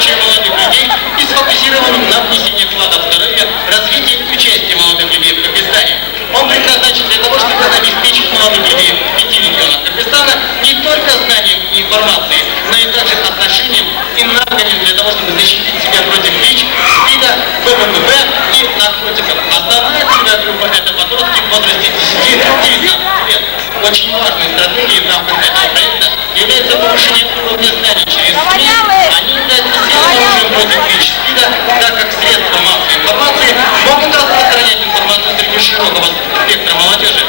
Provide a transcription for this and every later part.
благополучия молодых людей и сфокусирован на внесении вклада в здоровье, развитие и участие молодых людей в Кыргызстане. Он предназначен для того, чтобы обеспечить молодых людей в 5 регионах Кыргызстана не только знанием и информацией, но и также отношением и навыками для того, чтобы защитить себя против ВИЧ, СПИДа, ВВП и наркотиков. Основная целевая группа – это подростки в возрасте 10-19 лет. Очень важной стратегией в рамках этого проекта является повышение уровня знаний через СМИ. Они являются сильным оружием против ВИЧ, СПИДа, так как средства массовой информации могут распространять информацию среди широкого спектра молодежи.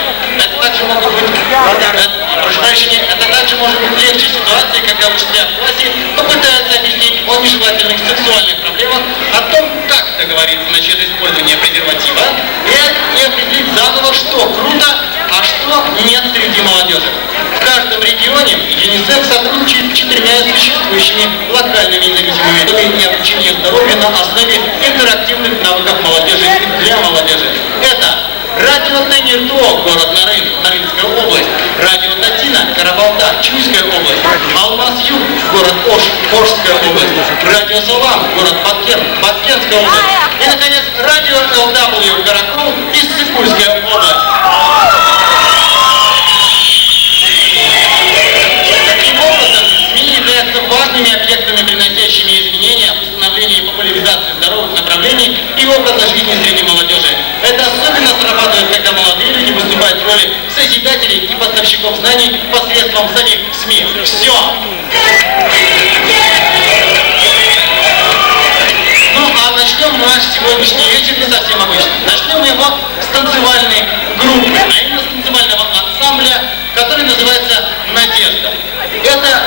Это также может быть легче ситуации, когда учителя в классе попытаются объяснить о нежелательных сексуальных проблемах, о том, как договориться насчет использования презерватива и определить заново, что круто, а что нет среди молодежи. В каждом регионе ЮНИСЕФ сотрудничает с 4 существующими локальными независимыми методами обучения здоровью на основе интерактивных навыков молодежи и для молодежи. Это радио Тенирто, город Нарын, Нарынская область, радио Татина, Карабалта, Чуйская область, Алмаз-Юг, город Ош, Ошская область, радио Салам, город Баткен, Баткенская область и, наконец, радио ЛВ Каракол, Иссыкульская область. Важными объектами, приносящими изменения в установлении и популяризации здоровых направлений и образа жизни среди молодежи. Это особенно срабатывает, когда молодые люди выступают в роли созидателей и поставщиков знаний посредством самих СМИ. Все! Ну, а начнем наш сегодняшний вечер не совсем обычно. Начнем его с танцевальной группы, а именно с танцевального ансамбля, который называется «Надежда». Это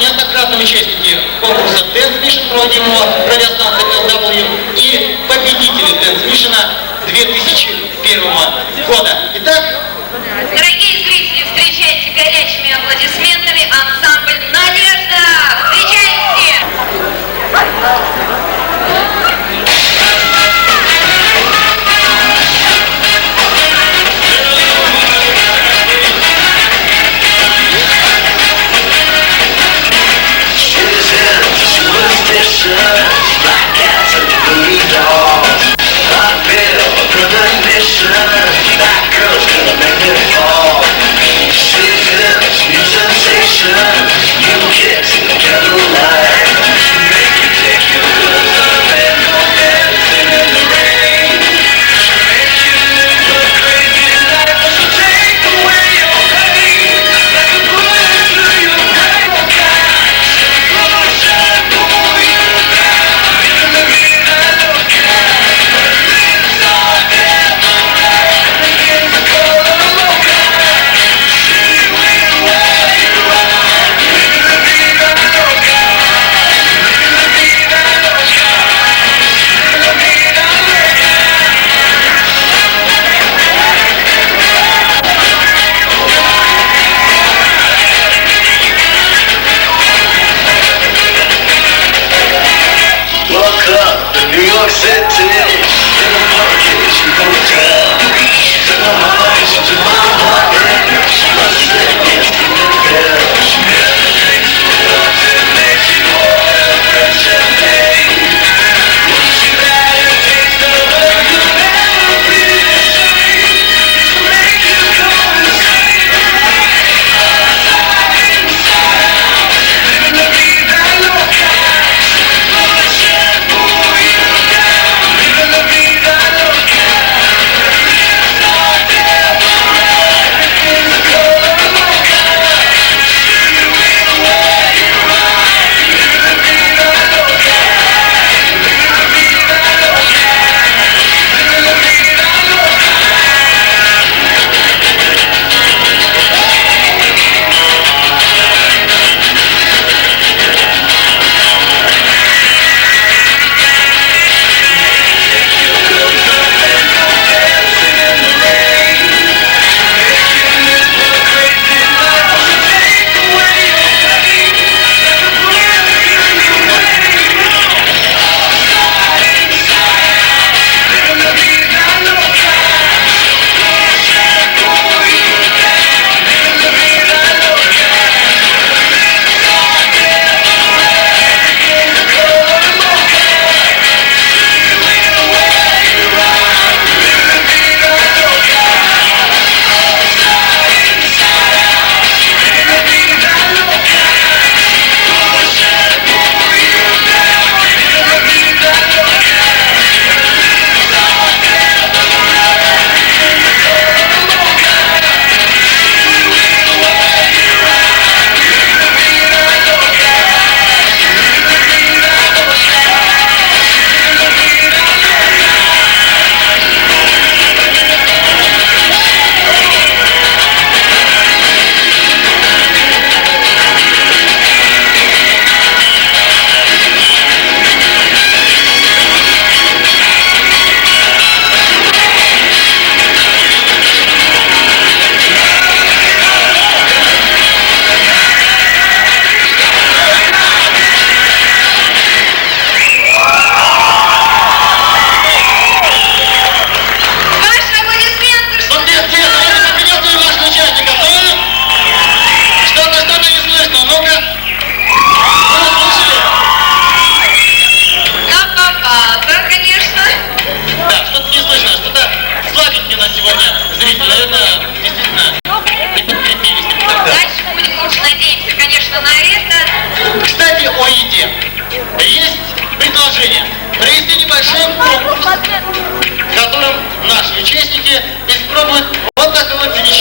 неоднократные участники конкурса Dance Mission, проводимого радиостанцией LW, и победители Dance Mission 2001 года. Итак, дорогие зрители, встречайте горячими аплодисментами ансамбль «Надежда». Встречайте!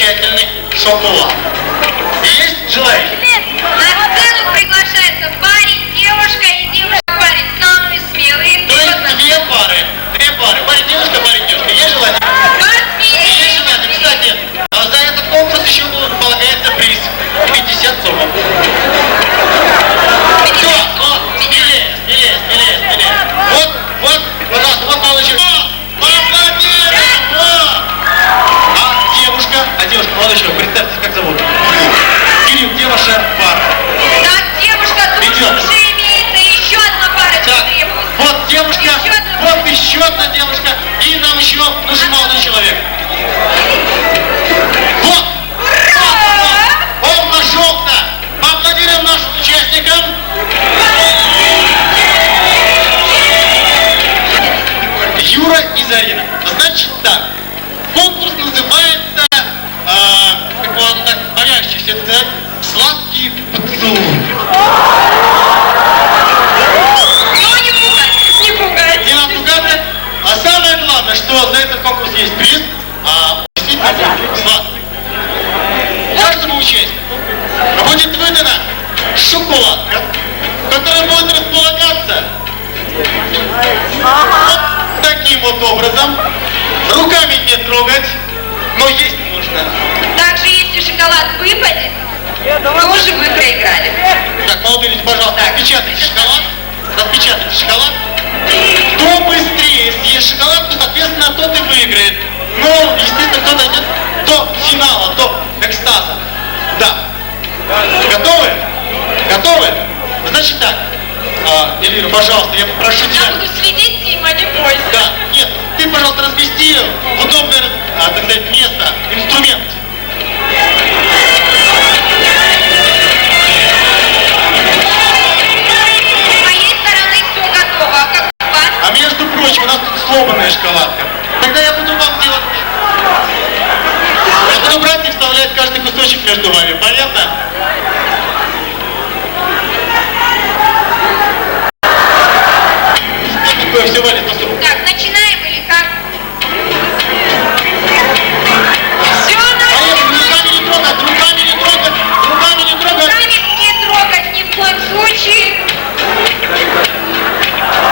замечательный шоколад. Есть желающие? На сцену приглашается парень, девушка и девушка-парень. Самые смелые. То есть две пары. Парень, девушка, парень, девушка. Есть желание? Есть желание. Кстати, за этот конкурс еще полагается приз. 50 сомов. Все, смелее. Вот, пожалуйста, вот молодой человек. Поаплодируем! Вот! А девушка, молодой человек, представьте, как зовут? Кирилл, где ваша пара? Так, девушка, тут Идет. уже имеется еще одна парочка Так, требуется. вот девушка, вот еще одна девушка, и нам еще нужен молодой человек. Вот! Он нашелся! Поаплодируем нашим участникам! Юра и Зарина. Значит так, конкурс называется, как можно так помягче все сказать, «Сладкий поцелуй». Ну, не пугать. Не надо пугаться. А самое главное, что за этот конкурс есть приз, действительно сладкий. Каждому участнику будет выдана шоколадка, которая будет располагаться вот таким вот образом. Руками не трогать, но есть нужно. Также, если шоколад выпадет, то уже вы проиграли. Так, молодые люди, пожалуйста, распечатайте шоколад. Кто быстрее съест шоколад, то, соответственно, тот и выиграет. Но, естественно, кто дойдет до финала, до экстаза. Да. Готовы? Значит так. Эльвира, пожалуйста, я попрошу тебя... Я буду следить, Дима, не бойся. Да, нет, ты, пожалуйста, размести в удобное, так сказать, место, инструмент. С моей стороны все готово. А как у вас? А между прочим, у нас тут сломанная шоколадка. Тогда я буду вам делать... Я буду брать и вставлять каждый кусочек между вами, понятно? Все валит на стол. Так, начинаем или как? Все Поехали, руками не трогать. Руками не трогать ни в коем случае.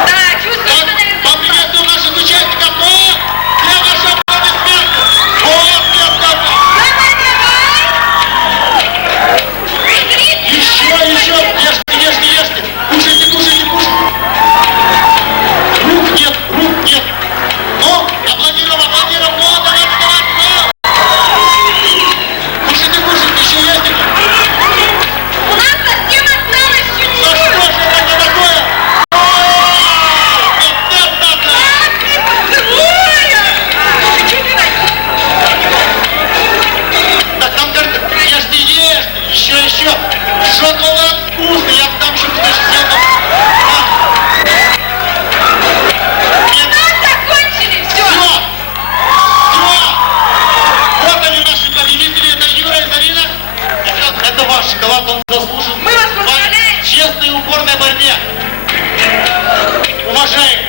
Да, чувствую, что, наверное... Поприветствуем наших участников. Где ваши аплодисменты? Вот, Ешьте. Кушайте. Рук нет. Ну, аплодируем. Ну, давайте. Кушайте, еще есть. У нас совсем осталось Ну чуть-чуть. что же это такое? Так, там кажется, ешьте. Еще. Шоколад вкусный, я там еще кусочек съел. Закончили, все. Вот они, наши победители, это Юра и Зарина. Это ваш шоколад, он заслужен. Мы вас поздравляем. В честной и упорной борьбе. Уважаемые,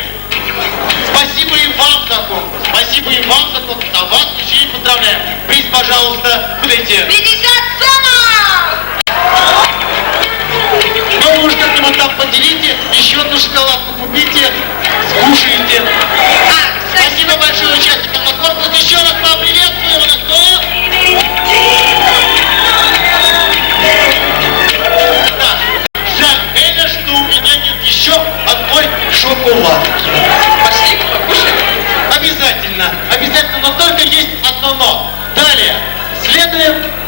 спасибо и вам за конкурс. А вас еще и поздравляем. Приз, пожалуйста, выдайте. 50 сомов! Ну, вы уж как-нибудь там поделите, еще одну шоколадку купите, скушаете. Спасибо большое участникам на конкурс. Еще раз поприветствуем вас. Да, жаль, Эля, что у меня нет еще одной шоколадки. Пошли, покушаем. Обязательно, но только есть одно но.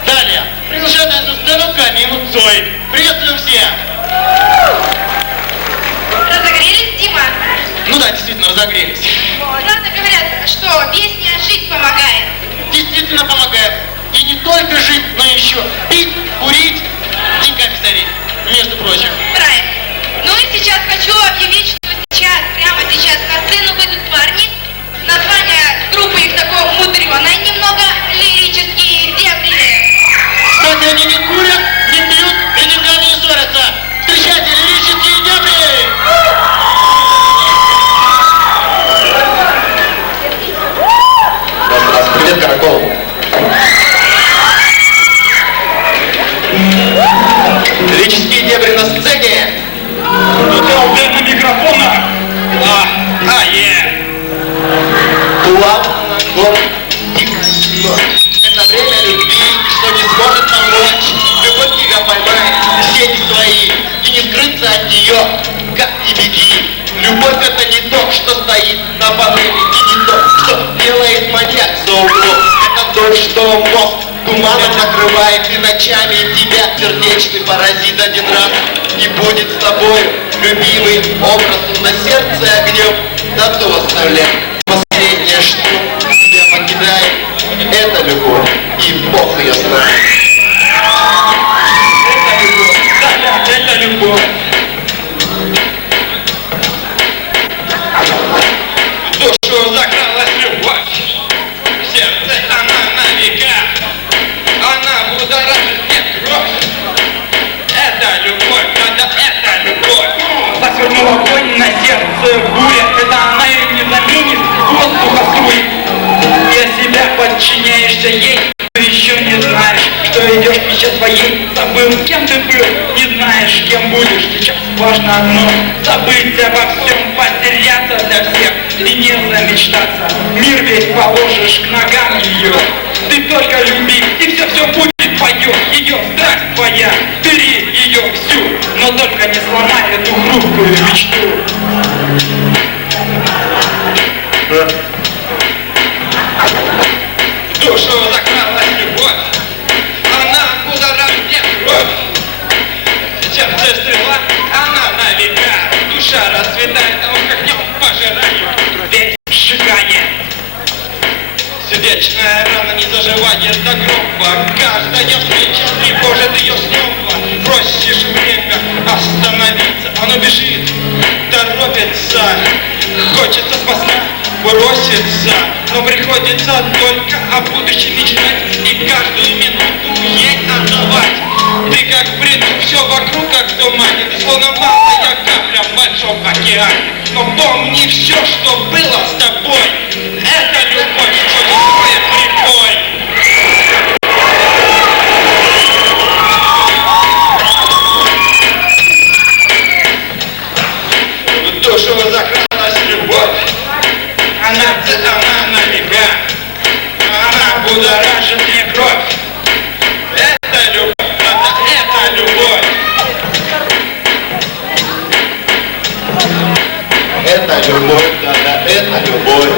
Далее. Приглашаю на эту сцену Камилу Цой. Приветствуем всех. Разогрелись, Дима? Ну да, действительно, разогрелись. Ладно, говорят, что песня жить помогает. Действительно помогает. И не только жить, но еще пить, курить, деньгами сорить, между прочим. Правильно. Ну и сейчас хочу объявить, что прямо сейчас на сцену выйдут парни. Название группы их такое мудреное, немного лирические дебри. Кстати, они не курят, не пьют и деньгами не ссорятся. Встречайте, лирические дебри! Привет, Каракол. ее, как ни беги. Любовь это не то, что стоит на панели, и не то, что делает маньяк за углом. Это то, что мозг туманом накрывает, и ночами тебя сердечный паразит один раз не будет с тобою. Любимый образом на сердце огнем, на то оставляет. Последнее, что тебя покидает, это любовь, и Бог ее знает. Это любовь, да, это любовь. В душу закралась любовь, в сердце она на века, она будоражит мне кровь. Это любовь, да, это любовь. Засвернул огонь на сердце буря, когда она ее не заменит, воздуха струй. Я себя подчиняешься ей, ты еще не знаешь, что идешь к мечте своей. Забыл, кем ты был, не знаешь, кем будешь. Сейчас важно одно, забыть обо всем, потеряться для всех и не замечтаться. Мир весь положишь к ногам ее. Ты только люби, и все будет поет. Ее страсть твоя, бери ее всю, но только не сломай эту хрупкую мечту. В душу закралась любовь, она будоражит мне кровь. Сердце стрела, она на века, душа расцветает, а он как огнем пожирает, весь сжигает. Сердечная рана не заживает до гроба, каждая встреча тревожит ее снова. Просишь время остановиться, оно бежит, торопится, хочется спасать, броситься, но приходится только о будущем мечтать и каждую минуту ей отдавать. Ты как в бреду, все вокруг как в тумане, ты словно малая капля в большом океане. Но помни все, что было с тобой, это любовь, что не прибой. В душу закралась любовь, она на века, она будоражит мне кровь. Это любовь, это любовь. Это любовь, да, это любовь.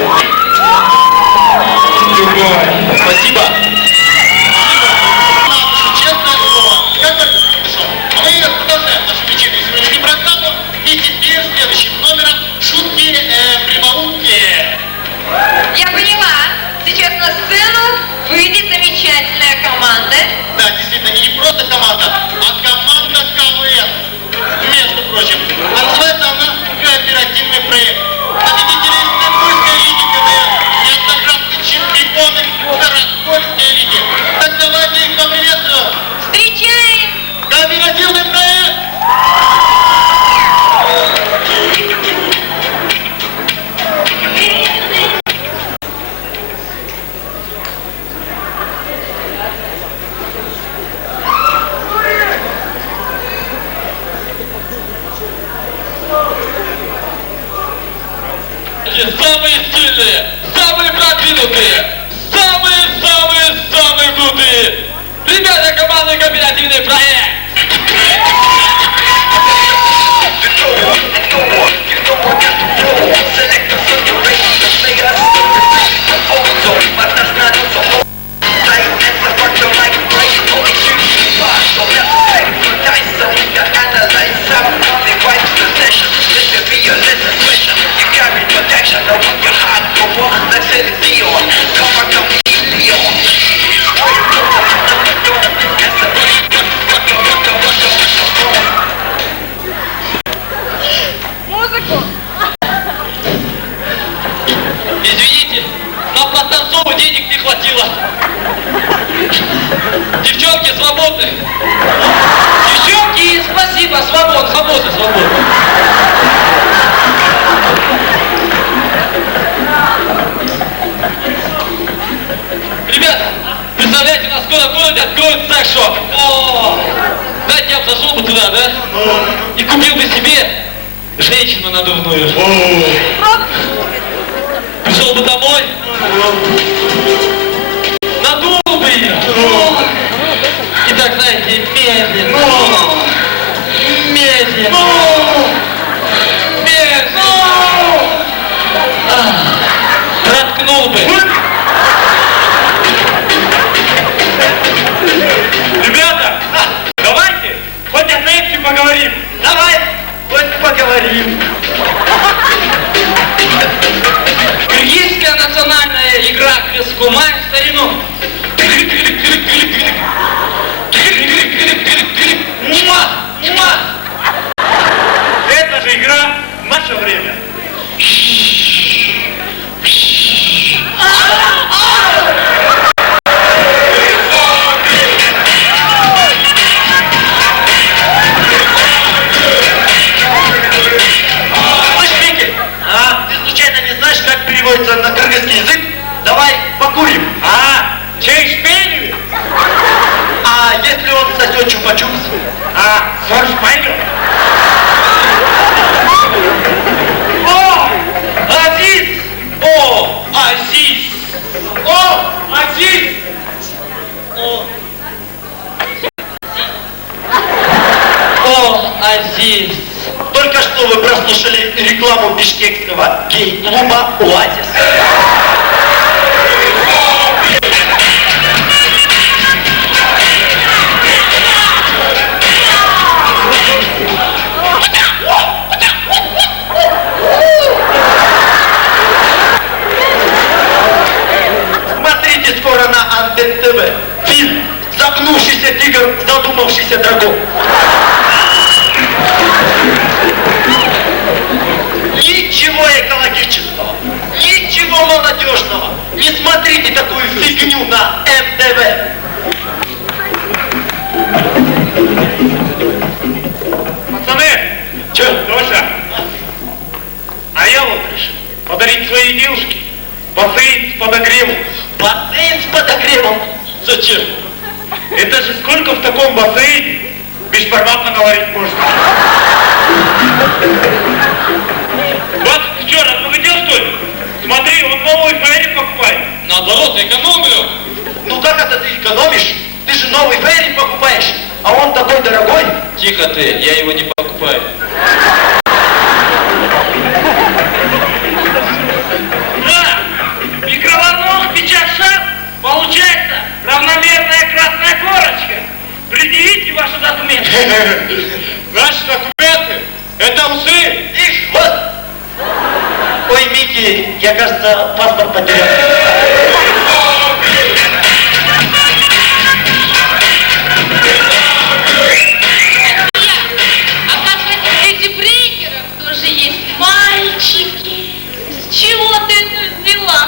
Любовь. Спасибо. Честное слово, как это хорошо. А мы продолжаем нашу вечернюю сегодняшнюю программу. И теперь следующим номером шутки, прибаутки. Я поняла. Сейчас на сцену выйдет замечательная команда. Да, действительно, не просто команда, а команда КВН. Между прочим. А называется она «Кооперативный проект». Победители Сибирской лиги КВН, неоднократные чемпионы Старокольской лиги. Так давайте их поприветствуем. Встречаем! Кооперативный проект! Самые сильные, самые продвинутые, самые крутые. Ребята команды «Кооперативный проект». Извините, нам на танцовку денег не хватило. Девчонки свободны. Девчонки, спасибо, свободны. Ребята, представляете, у нас скоро в городе откроют секс-шоп. Дайте я бы зашел бы туда, да? И купил бы себе женщину надувную. Пришел бы домой, надул бы ее. И так, знаете, медленно. А если он сосет чупа-чупс? А, Сорж пойдет. О, Азиз! О, Азиз! О, Азиз! О, Азиз! Только что вы прослушали рекламу бишкекского гей-клуба «Оазис». Смотрите скоро на Антен ТВ. Фильм «Загнувшийся тигр, задумавшийся дракон». Ничего экологического, ничего молодежного. Не смотрите такую фигню на МТВ. Пацаны, Че? Тоша, а я вот решил подарить своей девушке бассейн с подогревом. Бассейн с подогревом. Зачем? Это же сколько в таком бассейне бесформатно говорить можно. Вот ты что, разбогател что ли? Смотри, он новый фейри покупает. Наоборот, экономлю. Ну как это ты экономишь? Ты же новый фейри покупаешь, а он такой дорогой. Тихо ты, я его не покупаю. Да, микроволновка печать шар, получается равномерная красная корочка. Предъявите ваши документы. Наши документы? Это усы? Ишь, вот. Ой, Микки, я, кажется, паспорт потерял. Оказывается, среди брейкеров тоже есть мальчики. С чего ты это взяла?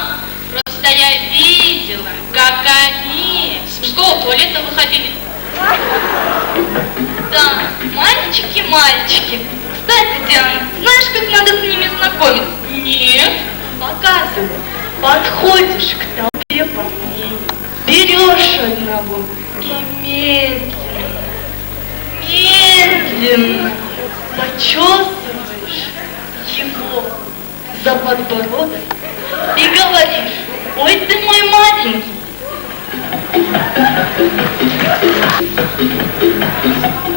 Просто я видела, как они с мужского туалета выходили. Да, мальчики. Кстати, Диана, знаешь, как надо с ними знакомиться? Нет. Показывай. Подходишь к толпе парней, берешь одного и медленно почесываешь его за подбородок и говоришь: ой, ты мой маленький.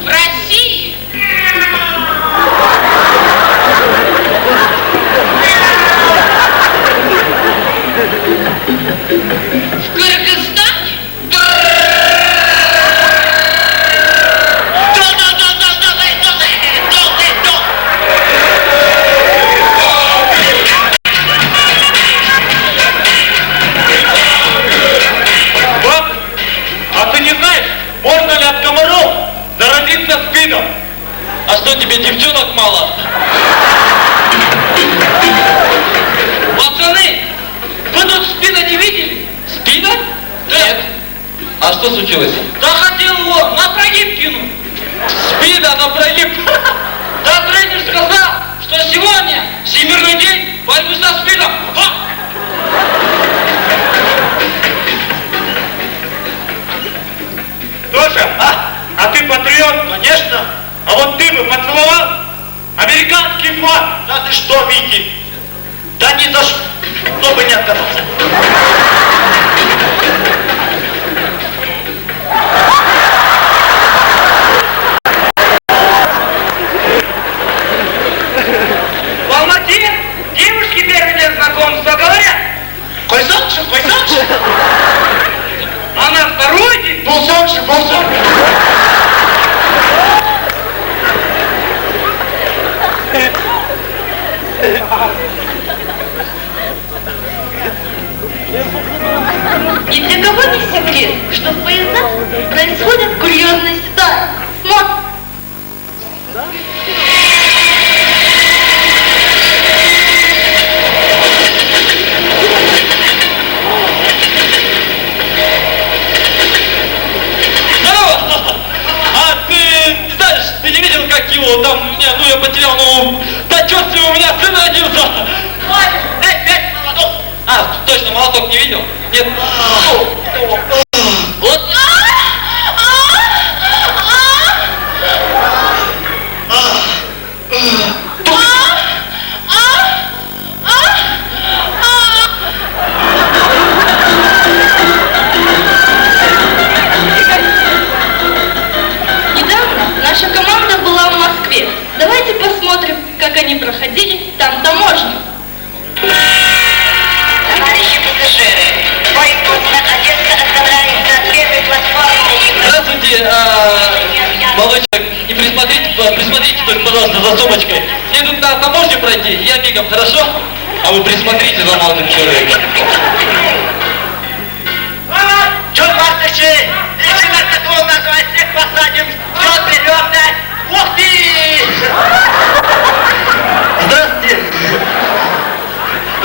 В России в Кыргызстане Вот. А ты не знаешь, можно ли от комаров заразиться спидом? А что, тебе девчонок мало? Пацаны, вы тут спида не видели? Спина? Нет. А что случилось? Да хотел его на прогиб кинуть. Спида на прогиб. Да тренер сказал, что сегодня Всемирный день борьбы со спидом. Тоша, а ты патриот? Конечно. А вот ты бы поцеловал американский флаг? Да ты что, Микки? Да ни за что бы не отказался. В Алмате девушки первый день знакомства говорят: Койсанши. а на второй день Булсанши. ни для кого не секрет, что в поездах происходят курьезные ситуации. Смотри. Здорово! А ты знаешь, ты не видел, как его там, я потерял, да черт его, у меня сын родился! А, точно, молоток не видел? Нет. Вот. Слушайте, молодой человек, не присмотрите только, пожалуйста, за сумочкой. Мне тут на таможню пройти, я мигом, хорошо? А вы присмотрите за молодым человеком. Чё, Мартыши, иди на КТО, называй, всех посадим, все, берем, да? Ух ты! Здравствуйте.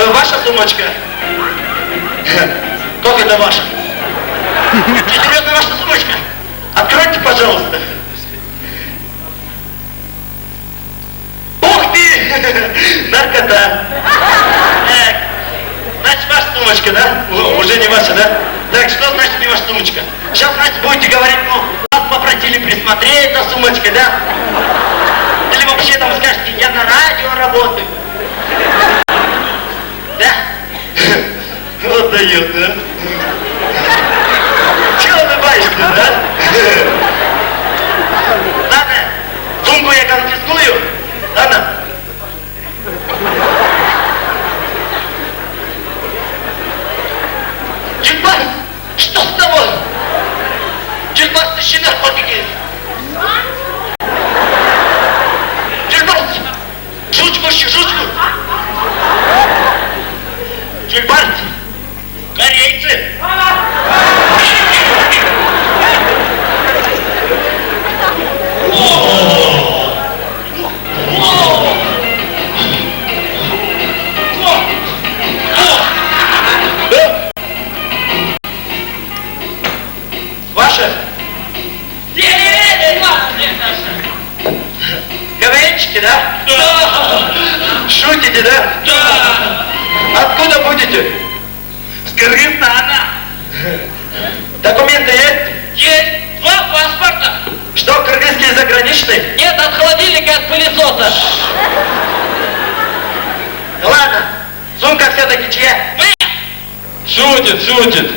Ваша сумочка? Как это ваша? Что, серьезно, ваша сумочка? Откройте, пожалуйста. Ух ты! Наркота. Так, значит, ваша сумочка, да? Уже не ваша, да? Так, что значит не ваша сумочка? Сейчас, значит, будете говорить, ну, вас попросили присмотреть за сумочкой, да? Или вообще там скажете, я на радио работаю. Да? Вот дает, да? Чего улыбаешься, да? Ладно, сумку я конфискую. Ладно? Чудбас, что с тобой? Чудбас, тащи наркотики. Чудбас, жучку ищи, жучку. Чудбас, корейцы. Ваша? КВНчики, да? Да! Шутите, да? Да! Откуда будете? С Кыргызстана! Документы есть? Есть 2 паспорта! Что, кыргызские заграничные? Нет, от холодильника, от пылесоса. Ладно, сумка все-таки чья? Шутит, шутит.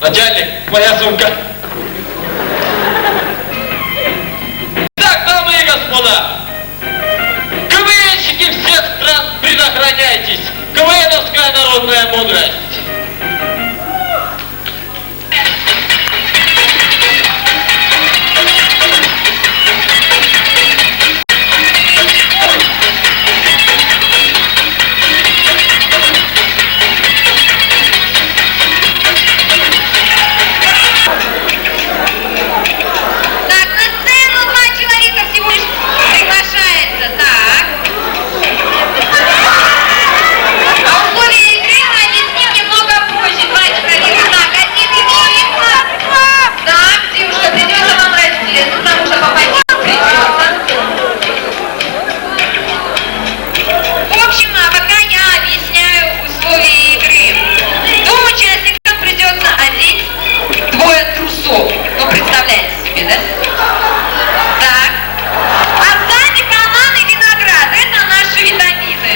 Начальник, моя сумка. Так, дамы и господа, КВНщики всех стран, предохраняйтесь. КВНовская народная мудрость. Так, на сцену 2 человека всего лишь приглашается. Так. А условия игры мы объясним немного позже. 2 человека. Так, 1 видео. Так, девушка, придется вам раздеться, потому что попасть придется. В общем, а пока я объясняю условия игры. 2 участникам придется одеть 2 трусов. Ну, представляете себе, да? Так. А сзади банан и виноград. Это наши витамины.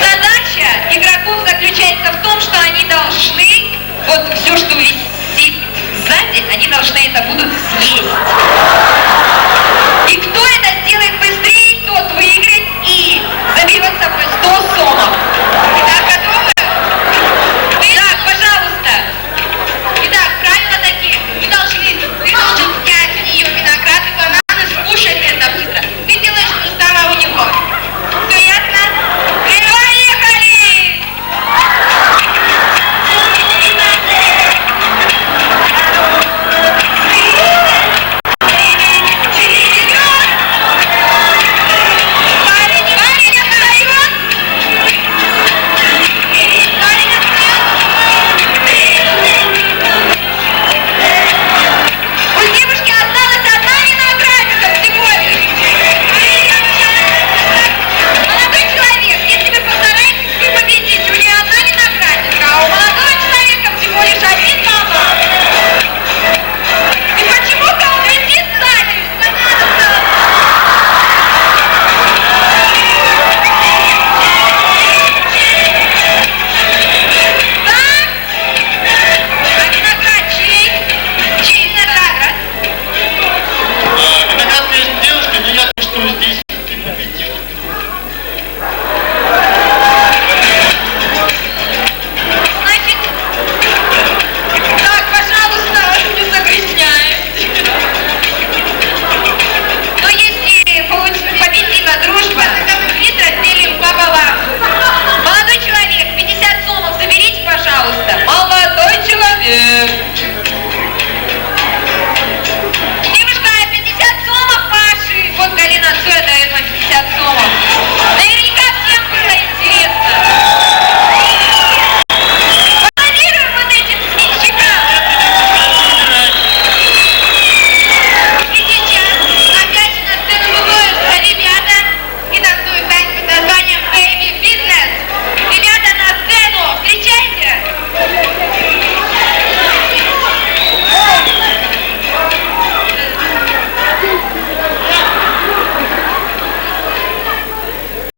Задача игроков заключается в том, что они должны, вот все, что висит сзади, они должны это будут съесть.